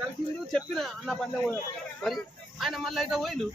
కలిసిండు చెప్పిన అన్న పందెం పోదాం. మరి ఆయన మళ్ళీ అయితే పోయిండు?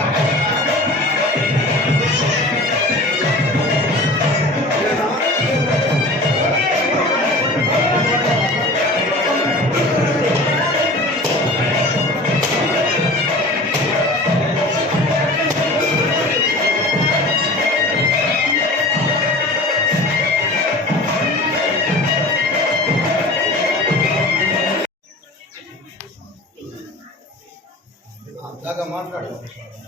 Yeah.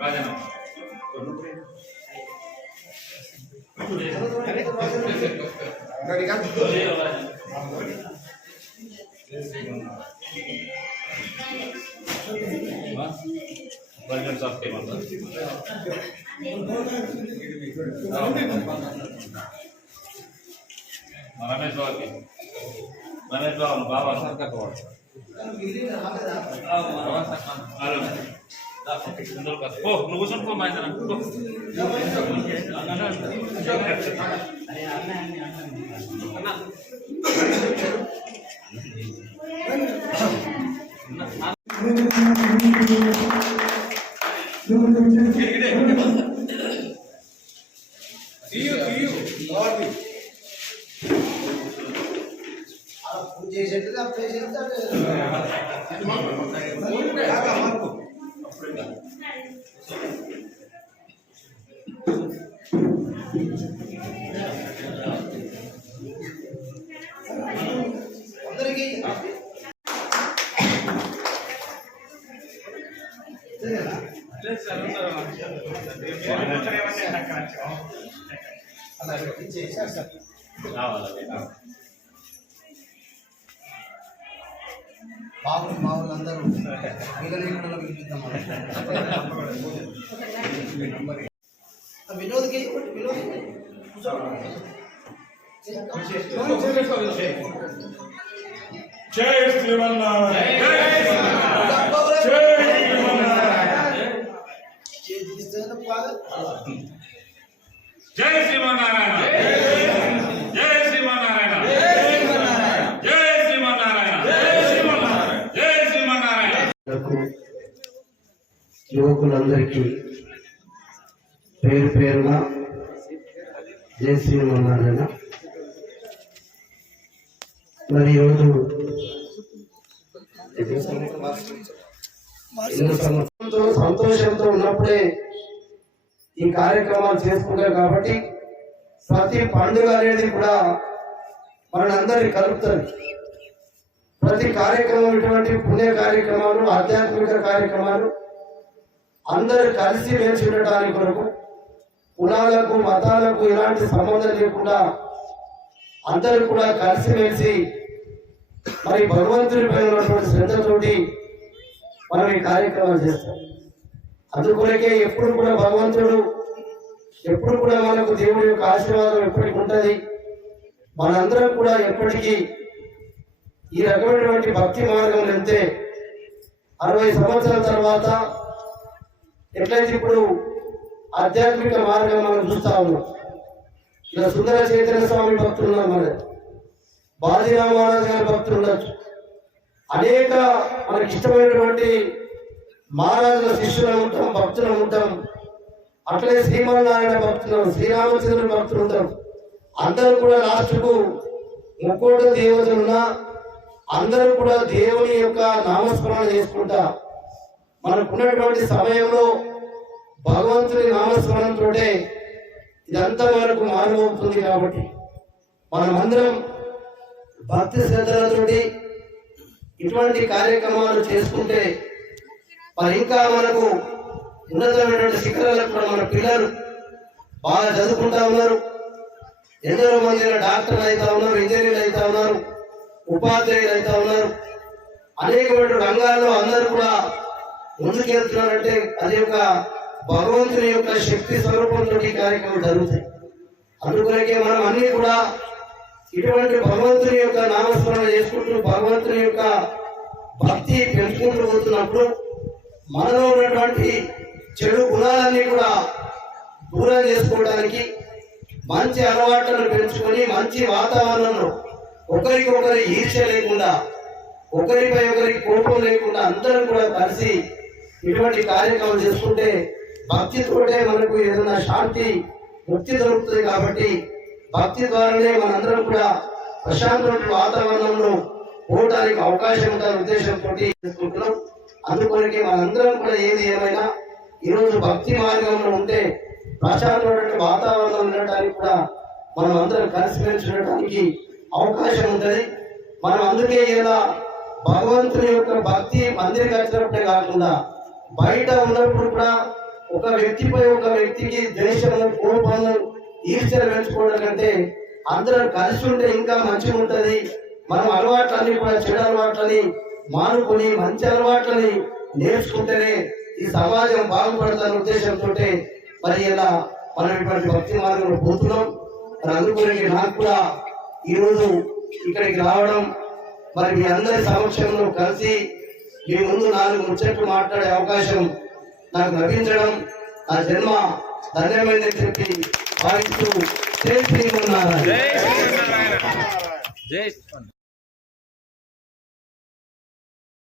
Rajanna budget soft Ramesh బాబుకి రమేష్ బాబు బాబా సర్కార్ ఓ నువ్వు కూర్చొని పో మా ఇద్దరం. పో. చేశారు సార్ రావాలి బాబు మా వాళ్ళందరూ మిగలేకుండా పిలిపిద్దాం వినోద్కి వినోద్ జై శ్రీమన్నారాయణ జై శ్రీమన్నారాయణ యువకులందరికీ పేరు పేరున జై శ్రీమన్నారాయణ. మరి ఈరోజు సంతోషంతో ఉన్నప్పుడే ఈ కార్యక్రమాలు చేసుకుంటారు కాబట్టి ప్రతి పండుగ అనేది కూడా మనందరినీ కలుపుతుంది. ప్రతి కార్యక్రమం ఇటువంటి పుణ్య కార్యక్రమాలు ఆధ్యాత్మిక కార్యక్రమాలు అందరూ కలిసి వేసి ఉండటానికి కొరకు కులాలకు మతాలకు ఎలాంటి సంబంధం లేకుండా అందరూ కూడా కలిసి వేసి మరి భగవంతుడిపై ఉన్నటువంటి శ్రద్ధతోటి మనం ఈ కార్యక్రమాలు చేస్తాం. అందుకొరకే ఎప్పుడు కూడా భగవంతుడు ఎప్పుడు కూడా మనకు దేవుడి యొక్క ఆశీర్వాదం ఎప్పటికి ఉంటుంది. మనందరం కూడా ఎప్పటికీ ఈ రకమైనటువంటి భక్తి మార్గం వెళ్తే అరవై సంవత్సరాల తర్వాత ఎట్లయితే ఇప్పుడు ఆధ్యాత్మిక మార్గం మనం చూస్తా ఉన్నాం. ఇలా సుందర చైతన్య స్వామి భక్తులు ఉన్నారు మన బాజీరావు మహారాజ్ గారి భక్తులు ఉండొచ్చు. అనేక మనకి ఇష్టమైనటువంటి మహారాజుల శిష్యులు ఉంటాం భక్తులు ఉంటాం. అట్లే శ్రీమన్నారాయణ భక్తులు శ్రీరామచంద్రుని భక్తులు ఉంటాం. అందరూ కూడా లాస్ట్కు ముక్కోట దేవతలున్నా అందరూ కూడా దేవుని యొక్క నామస్మరణ చేసుకుంటా మనకున్నటువంటి సమయంలో భగవంతుని నామస్మరణతోటే ఇదంతా మనకు మానవవుతుంది కాబట్టి మనమందరం భక్తి శ్రద్ధలతోటి ఇటువంటి కార్యక్రమాలు చేసుకుంటే మరి ఇంకా మనకు ఉన్నతమైనటువంటి శిఖరాలకు కూడా మన పిల్లలు బాగా చదువుకుంటా ఉన్నారు. ఎందరో మంది డాక్టర్లు అవుతా ఉన్నారు ఇంజనీర్లు అవుతా ఉన్నారు ఉపాధ్యాయులు అవుతా ఉన్నారు. అనేకమైన రంగాల్లో అందరూ కూడా ముందుకెళ్తున్నారంటే అది ఒక భగవంతుని యొక్క శక్తి స్వరూపంతో ఈ కార్యక్రమం జరుగుతాయి. అందుకొరకే మనం అన్ని కూడా ఇటువంటి భగవంతుని యొక్క నామస్మరణ చేసుకుంటూ భగవంతుని యొక్క భక్తి పెంచుకుంటూ పోతున్నప్పుడు మనలో ఉన్నటువంటి చెడు గుణాలన్నీ కూడా దూరం చేసుకోవడానికి మంచి అలవాట్లను పెంచుకొని మంచి వాతావరణంలో ఒకరికొకరి ఈర్ష్య లేకుండా ఒకరిపై ఒకరికి కోపం లేకుండా అందరం కూడా కలిసి ఇటువంటి కార్యక్రమాలు చేసుకుంటే భక్తితోటే మనకు ఏదైనా శాంతి ముక్తి దొరుకుతుంది కాబట్టి భక్తి ద్వారానే మనందరం కూడా ప్రశాంతమైన వాతావరణంలో పోవడానికి అవకాశం ఉందనే ఉద్దేశంతో చేసుకుంటున్నాం. అందుకొరకే మనందరం కూడా ఏది ఏమైనా ఈరోజు భక్తి మార్గంలో ఉంటే ప్రశాంతమైన వాతావరణం ఉండటానికి కూడా మనం అందరం కలిసిమెలిసి ఉండటానికి అవకాశం ఉంటుంది. మనం అందుకే ఇలా భగవంతుని యొక్క భక్తి మందిరికి వచ్చినప్పుడే కాకుండా బయట ఉన్నప్పుడు కూడా ఒక వ్యక్తిపై ఒక వ్యక్తికి ద్వేషము కోపము ఈర్చలు పెంచుకోవడం కంటే అందరం కలిసి ఉంటే ఇంకా మంచిగా ఉంటుంది మనం అలవాట్లన్నీ కూడా చెడు అలవాట్లని మానుకొని మంచి అలవాట్లని నేర్చుకుంటేనే ఈ సమాజం బాగుపడతాన ఉద్దేశంతో మరి ఇలా మనం ఇటువంటి భక్తి మార్గంలో పోతున్నాం. మరి అందుకునే నాకు కూడా ఈరోజు ఇక్కడికి రావడం మరి మీ అందరి సమక్షంలో కలిసి మీ ముందు నాలుగు ముచ్చట్లు మాట్లాడే అవకాశం నాకు లభించడం నా జన్మ ధన్యమైందని చెప్పి భావిస్తూ జై శ్రీమన్నారాయణ. జై